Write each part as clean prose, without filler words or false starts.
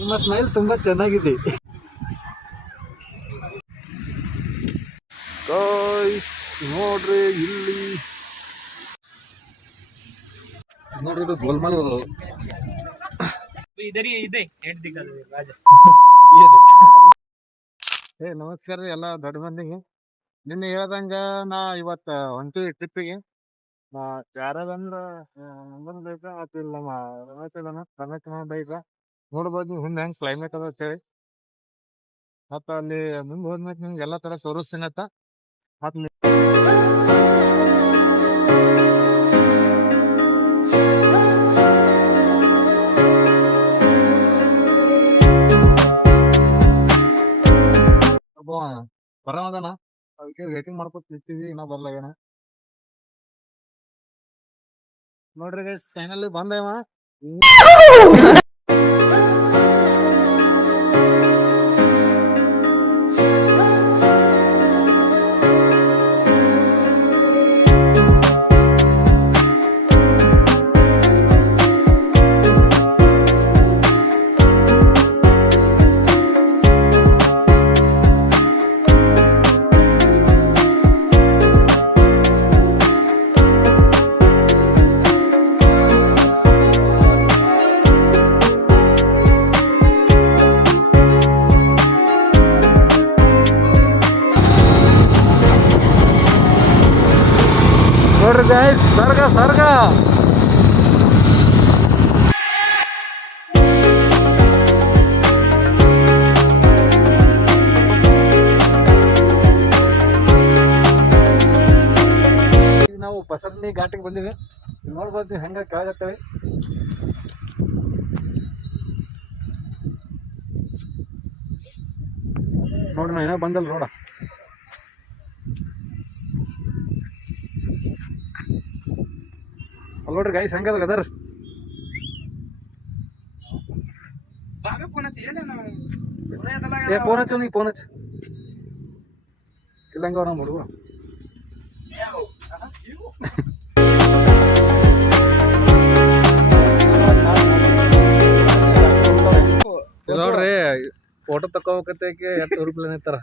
ನಿಮ್ಮ ಸ್ಮೈಲ್ ತುಂಬಾ ಚೆನ್ನಾಗಿದೆ. ನೋಡ್ರಿ ಇಲ್ಲಿ ನೋಡ್ರಿ ಇದು ಗೋಲ್ಮಾಲ್ ನಮಸ್ಕಾರ ರೀ ಎಲ್ಲ ದೊಡ್ಡ ಮಂದಿಗೆ. ನಿನ್ನೆ ಹೇಳ್ದಂಗ ನಾ ಇವತ್ತು ಹೊಂಟಿವಿ ಟ್ರಿಪ್ಪಿಗೆ. ಯಾರಂದ್ರ ಬೈಕ ಆತಿಲ್ಲ ನಮ್ಮ ರಮೇಶ್ ಅದಾನ, ರಮೇಶ್ ಬೈಕ ನೋಡ್ಬೋದು ನೀವು ಹಿಂದೆ ಹೆಂಗ್ ಕ್ಲೈಮೇಟ್ ಅದ ಅಂತೇಳಿ. ಮತ್ತ ಅಲ್ಲಿ ಮುಂದೆ ಹೋದ್ಮೇಲೆ ನಿಮ್ಗೆ ಎಲ್ಲಾ ತರ ತೋರಿಸ್ತೀನತ್ತ. ಮತ್ ಬರೋದನ ಅದಕ್ಕೆ ವೇಟಿಂಗ್ ಮಾಡ್ಕೊತ ನಿಂತೀವಿ, ಇನ್ನೂ ಬರ್ಲಾಗೇನ. ನೋಡ್ರಿ ಗೈಸ್ ಫೈನಲಿ ಬಂದೇವ. ನೋಡ್ರಿ ಗೈಸ್ ಸರ್ಗ ಸರ್ಗ ನಾವು ಬಸವನಿ ಘಾಟಿಗೆ ಬಂದಿವಿ. ನೋಡ್ಬೋದು ಹೆಂಗ ಕೆಳಗತ್ತೇವೆ. ನೋಡ್ರಿ ನಾ ಏನೋ ಬಂದಲ್ಲ ನೋಡ. ನೋಡ್ರಿ ಗೈಸ್ ಹೆಂಗದ ಗದರ್. ಫೋನ್ ಹಚ್ಚು ನೀ ಫೋನ್ ಹಚ್ಚು ಇಲ್ಲಂಗ ಅವ್ರ ಹುಡುಗ. ನೋಡ್ರಿ ಫೋಟೋ ತಕೋಬೇಕಂತೇಕೆ ಎಷ್ಟು ರೂಪಾಯಿ ನಿಂತಾರ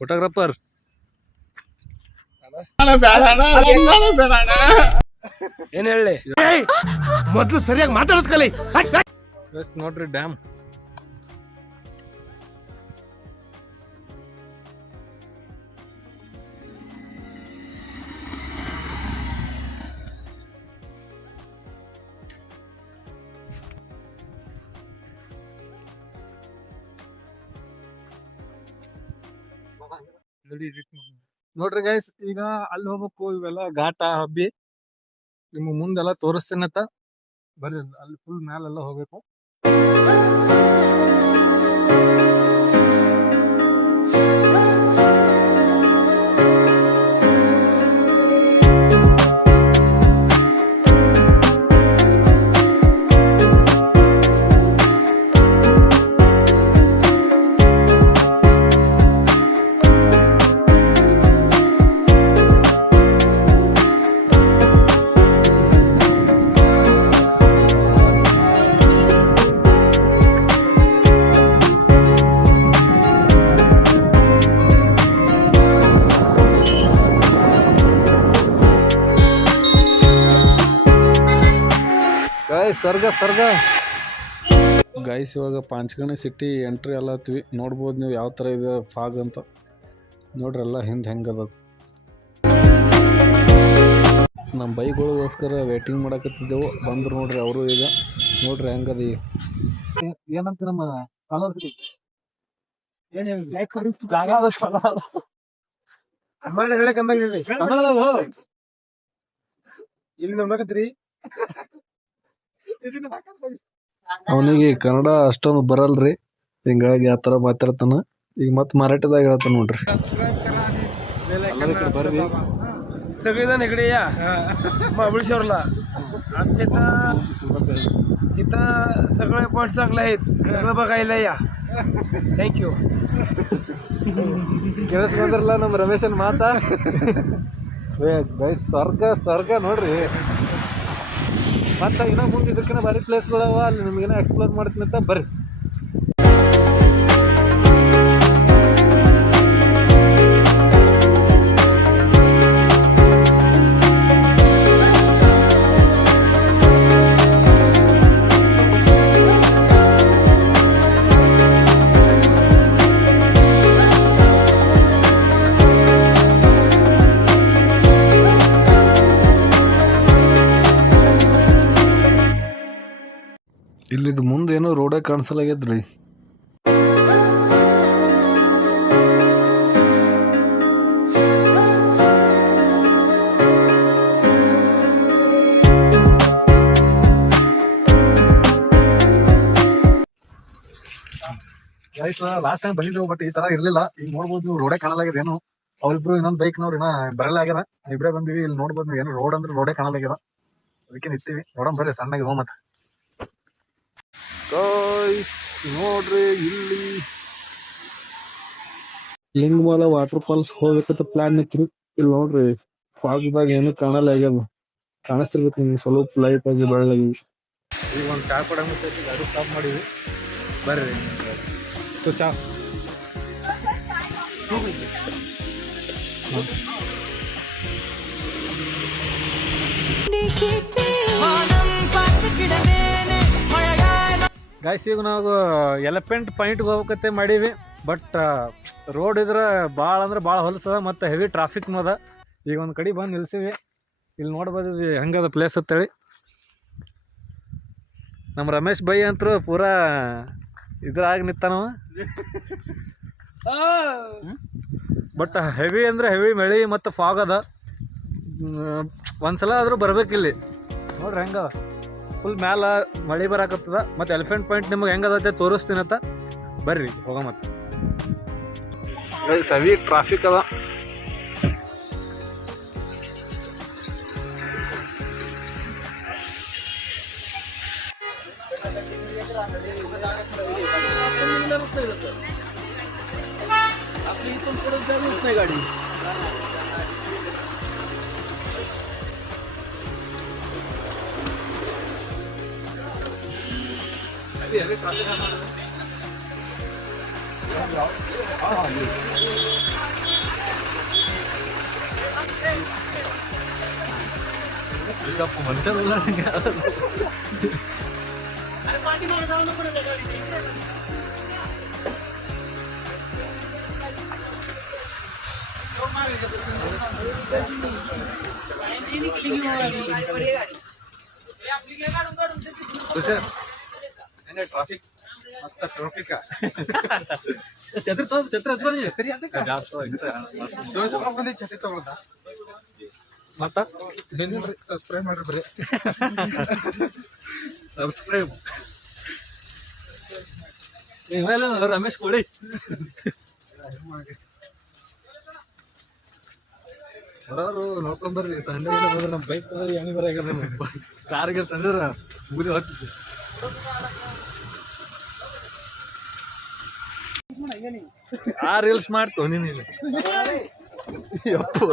ಫೋಟೋಗ್ರಾಫರ್. ಏನ್ ಹೇಳಿ ಮೊದ್ಲು ಸರಿಯಾಗಿ ಮಾತಾಡೋದ್ ಕಲಿ. ನೋಡ್ರಿ ಡ್ಯಾಮ್ ನೋಡ್ರಿ ಗೈಸ್. ಈಗ ಅಲ್ಲಿ ಹೋಗ್ಬೇಕು, ಇವೆಲ್ಲ ಘಾಟ ಹಬ್ಬಿ ನಿಮ್ ಮುಂದೆಲ್ಲ ತೋರಿಸ್ತೀನತ್ತ. ಬರ್ರಿ ಅಲ್ಲಿ ಫುಲ್ ಮ್ಯಾಲೆಲ್ಲ ಹೋಗ್ಬೇಕು. ಸರ್ಗ ಸರ್ಗ ಗೈಸ್ ಇವಾಗ ಪಾಂಚಗಣಿ ಸಿಟಿ ಎಂಟ್ರಿ ಎಲ್ಲ ಹತ್ವಿ. ನೋಡ್ಬೋದು ನೀವು ಯಾವ ಥರ ಇದೆ ಫಾಗ್ ಅಂತ. ನೋಡ್ರಿ ಎಲ್ಲ ಹಿಂದೆ ಹೆಂಗದ. ನಮ್ಮ ಬೈಕ್ಗಳಿಗೋಸ್ಕರ ವೇಟಿಂಗ್ ಮಾಡಕತ್ತಿದ್ದೆವು. ಬಂದ್ರು ನೋಡ್ರಿ ಅವರು. ಈಗ ನೋಡ್ರಿ ಹೆಂಗದ. ಏನಂತ ನಮ್ಮ ಇಲ್ಲಿ ನೋಡಕತ್ರಿ. ಅವನಿಗೆ ಕನ್ನಡ ಅಷ್ಟೊಂದು ಬರಲ್ರಿ, ಹಿಂಗಾಗಿ ಆ ಥರ ಮಾತಾಡ್ತಾನ. ಈಗ ಮತ್ತೆ ಮರಾಠಿದಾಗ ಹೇಳ್ತಾನ ನೋಡ್ರಿ. ಬರ್ರಿ सगळेजण इकडे या महाबळेश्वरला. आमच्या इथं सगळे पॉईंट चांगले आहेत, सगळं बघायला या. Thank you. ಕೇಳಿಸ್ಕೊಂಡ್ರಲ್ಲ ನಮ್ಮ ರಮೇಶನ್ ಮಾತಾ. ಸ್ವರ್ಗ ಸ್ವರ್ಗ ನೋಡ್ರಿ. ಮತ್ತು ಇನ್ನೂ ಮುಂದೆ ಇದಕ್ಕಿಂತ ಭಾರಿ ಪ್ಲೇಸ್ಗಳವ, ಅಲ್ಲಿ ನಿಮಗೇನೋ ಎಕ್ಸ್ಪ್ಲೋರ್ ಮಾಡ್ತೀನಿ ಅಂತ ಬರ್ರಿ. ಇಲ್ಲಿದು ಮುಂದೆ ಏನೋ ರೋಡೇ ಕಾಣಿಸಲಾಗ್ಯದ್ರಿ. ಲಾಸ್ಟ್ ಟೈಮ್ ಬಂದಿದ್ದೆವು, ಬಟ್ ಈ ತರ ಇರ್ಲಿಲ್ಲ. ಈಗ ನೋಡ್ಬೋದು ನೀವು ರೋಡೇ ಕಾಣಲಾಗ್ಯದ. ಏನು ಅವ್ರಿಬ್ರು ಇನ್ನೊಂದು ಬೈಕ್ನವ್ರು ಇನ್ನ ಬರಲಾಗ್ಯದ. ಇಬ್ಬರೇ ಬಂದಿವಿ. ಇಲ್ಲಿ ನೋಡ್ಬೋದು ನೀವು, ಏನು ರೋಡ್ ಅಂದ್ರೆ ರೋಡೇ ಕಾಣಲಾಗ್ಯದ. ಅದಕ್ಕೆ ನಿಂತೀವಿ. ನೋಡೋಣ ಬರ್ರಿ ಸಣ್ಣಗೆ ಹೋಗ. ಮತ್ತೆ ನೋಡ್ರಿ ಇಲ್ಲಿ ಲಿಂಗಮಾಲ ವಾಟರ್ ಫಾಲ್ಸ್ ಹೋಗ್ಬೇಕಂತ ಪ್ಲಾನ್ ಇತ್ತು. ಇಲ್ಲಿ ನೋಡ್ರಿ ಫಾಗ್ದಾಗ ಏನು ಕಾಣಲ್ಲ ಆಗ್ಯದ. ಕಾಣಿಸ್ತಿರ್ಬೇಕು ನಿಮ್ಗೆ ಸ್ವಲ್ಪ ಲೈಟ್ ಆಗಿ ಬೆಳ್ಳಾಗಿ. ಈಗ ಒಂದು ಚಾ ಕೊಡ ಗಾಡಿ ಸ್ಟಾಪ್ ಮಾಡಿವಿ. ಬರ್ರಿ ಚಾ ಗಾಯ್ಸ್. ಈಗ ನಾವು ಎಲಿಫೆಂಟ್ ಪಾಯಿಂಟ್ಗೆ ಹೋಗ್ಬೇಕಂತೆ ಮಾಡೀವಿ. ಬಟ್ ರೋಡ್ ಇದ್ರೆ ಭಾಳ ಅಂದ್ರೆ ಭಾಳ ಹೊಲಸದ ಮತ್ತು ಹೆವಿ ಟ್ರಾಫಿಕ್ನೂ ಅದ. ಈಗ ಒಂದು ಕಡೆ ಬಂದು ನಿಲ್ಸೀವಿ. ಇಲ್ಲಿ ನೋಡ್ಬೋದು ಇದು ಹೆಂಗದ ಪ್ಲೇಸ್ ಅಂತೇಳಿ. ನಮ್ಮ ರಮೇಶ್ ಬೈ ಅಂತೂ ಪೂರಾ ಇದ್ರಾಗ ನಿಂತಾನವ. ಬಟ್ ಹೆವಿ ಅಂದರೆ ಹೆವಿ ಮಳೆ ಮತ್ತು ಫಾಗ್ ಅದ. ಒಂದ್ಸಲ ಆದರೂ ಬರ್ಬೇಕಿಲ್ಲಿ. ನೋಡ್ರಿ ಹೆಂಗದ, ಫುಲ್ ಮ್ಯಾಲ ಮಳೆ ಬರಾಕತ್ತದ. ಮತ್ತು ಎಲಿಫೆಂಟ್ ಪಾಯಿಂಟ್ ನಿಮ್ಗೆ ಹೆಂಗದೈತೆ ತೋರಿಸ್ತೀನತ್ತ. ಬರ್ರಿ ಹೋಗ. ಮತ್ತೆ ಹೆವಿ ಟ್ರಾಫಿಕ್ ಅದ. गाडी ट्रॉफिक मस्त ट्रॉफिक छत्री तो छत्री छत्री छत्री तಗೊಳ್ದ ಮತ್ತ ಸಬ್ಸ್ಕ್ರೈಬ್ ಮಾಡ್ರಿ ಬರೀ ಸಬ್ಸ್ಕ್ರೈಬ್ ಇವೆಲ್ಲ ರಮೇಶ್ ಕೋಳಿ ಬರೋರು ನೋಡ್ಕೊಂಬರ್ರಿ. ಸಂಡೆ ಬಂದ್ರೆ ನಮ್ಮ ಬೈಕ್ ತಂದ್ರೆ ಹೆಂಗೆ ಬರಾಗ ಕಾರ್ಗೆ ತಂದ್ರೆ ಮುಗಿ ಹೊತ್ತಿದ್ದೆ. ಆ ರೀಲ್ಸ್ ಮಾಡ್ತು ನೀನು ಯಪ್ಪು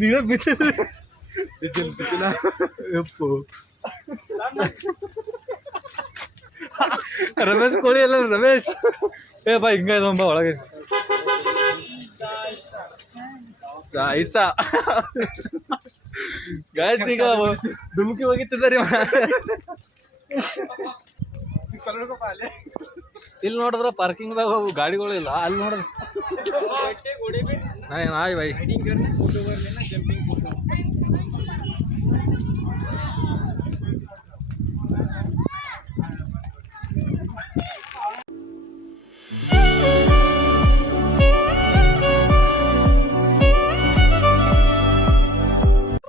ನೀವೇ ಬಿತ್ತಿಲ್ಲ ಯಪ್ಪು. ರಮೇಶ್ ಕೋಳಿ ಅಲ್ಲ ರಮೇಶ್. ಏ ಬಾ ಹಿಂಗ ಇದಂಬ ಒಳಗೆ ಆಯ್ತ ಗಾಯ್ಸ್. ಈಗ ಡುಮ್ಕಿ ಹೋಗಿತ್ತಿದ್ದಾರಿ. ಇಲ್ಲಿ ನೋಡಿದ್ರ ಪಾರ್ಕಿಂಗ್ದಾಗ ಗಾಡಿಗಳು ಇಲ್ಲ. ಅಲ್ಲಿ ನೋಡಿದ್ರ ಆಯ್ ಬೈ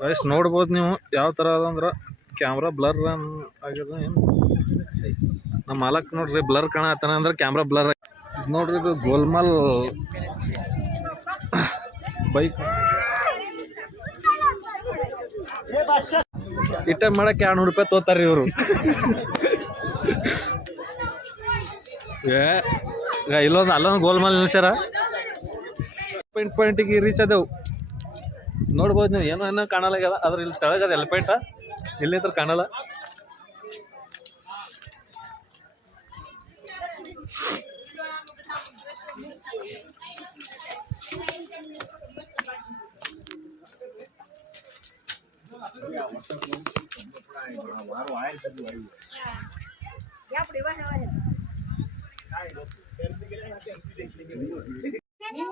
ಗೈಸ್. ನೋಡ್ಬೋದು ನೀವು ಯಾವ ಥರ ಅದಂದ್ರೆ ಕ್ಯಾಮ್ರಾ ಬ್ಲರ್ ಆಗ್ಯದ. ಏನು ನಮ್ಮ ಮಾಲಕ್ ನೋಡ್ರಿ ಬ್ಲರ್ ಕಾಣತ್ತಾನ ಅಂದ್ರೆ ಕ್ಯಾಮ್ರಾ ಬ್ಲರ್ ನೋಡ್ರಿ. ಇದು ಗೋಲ್ಮಾಲ್ ಬೈಕ್ ಇಟ್ಟ ಮಾಡಕ್ಕೆ 200 ರೂಪಾಯಿ ತೋತಾರ್ರಿ ಇವರು. ಈಗ ಅಲ್ಲೊಂದು ಗೋಲ್ ಮಾಲ್ ನಿಲ್ಸ್ಯಾರ. ಪಾಯಿಂಟಿಗೆ ರೀಚ್ ಆದೆವು. ನೋಡ್ಬೋದು ನೀವು, ಏನೋ ಕಾಣಲಾಗ್ಯದ. ಆದ್ರೆ ಇಲ್ಲಿ ತೆಳಗದ ಎಲಿಫೆಂಟ, ಇಲ್ಲಿ ಹತ್ರ ಕಾಣಲ್ಲ.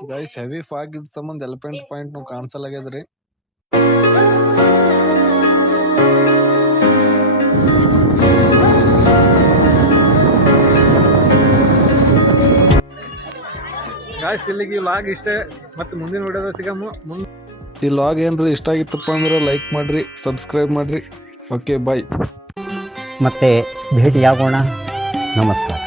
ಗೈಸ್ ಹೆವಿ ಫಾಗ್ ಇದ್ದ ಸಂಬಂಧ ಎಲಿಫೆಂಟ್ ಪಾಯಿಂಟ್ ನಾವು ಕಾಣಿಸಲಾಗ್ಯದ್ರಿ. ಗಾಯ್ಸ್ ಇಲ್ಲಿಗೆ ಲಾಗ್ ಇಷ್ಟೇ. ಮತ್ತೆ ಮುಂದಿನ ವಿಡಿಯೋದ ಸಿಗಮ್ಮ. ಈ ಲಾಗ್ ಏನ್ರಿ ಇಷ್ಟ ಆಗಿತ್ತಪ್ಪ ಅಂದ್ರೆ ಲೈಕ್ ಮಾಡ್ರಿ, ಸಬ್ಸ್ಕ್ರೈಬ್ ಮಾಡ್ರಿ. Okay bye. ಮತ್ತೆ ಭೇಟಿಯಾಗೋಣ. ನಮಸ್ಕಾರ.